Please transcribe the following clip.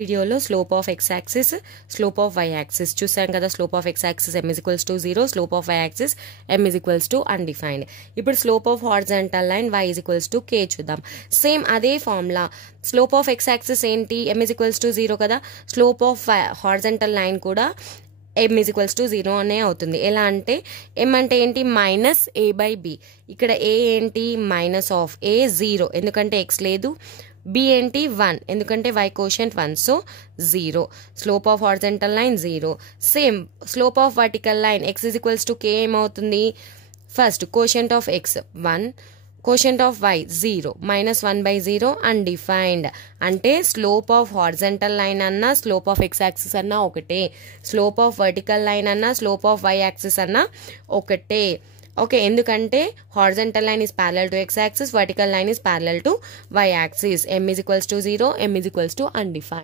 వీడియోలో slope of x axis slope of y axis చూసాం కదా. Slope of x axis m = 0, slope of y axis m = undefined. ఇప్పుడు slope of horizontal line y = k చూద్దాం. Same అదే formula. Slope of x axis ఏంటి, m = 0 కదా. Slope of horizontal line కూడా m = 0 అనే అవుతుంది. ఎలా అంటే m అంటే ఏంటి -a/b. ఇక్కడ a ఏంటి -(a) 0 ఎందుకంటే x లేదు. b ఏంటి 1 ఎందుకంటే y quotient 1, so 0. Slope of horizontal line 0. Same slope of vertical line x = k ఏమవుతుంది, first quotient of x 1, quotient of y 0, -1/0 undefined. అంటే స్లోప్ ఆఫ్ హారిజాంటల్ లైన్ అన్నా slope of x axis అన్నా ఒకటే, slope of vertical line అన్నా slope of y axis అన్నా ఒకటే. Okay, ఎందుకంటే horizontal line is parallel to x axis, vertical line is parallel to y axis. m = 0, m = undefined.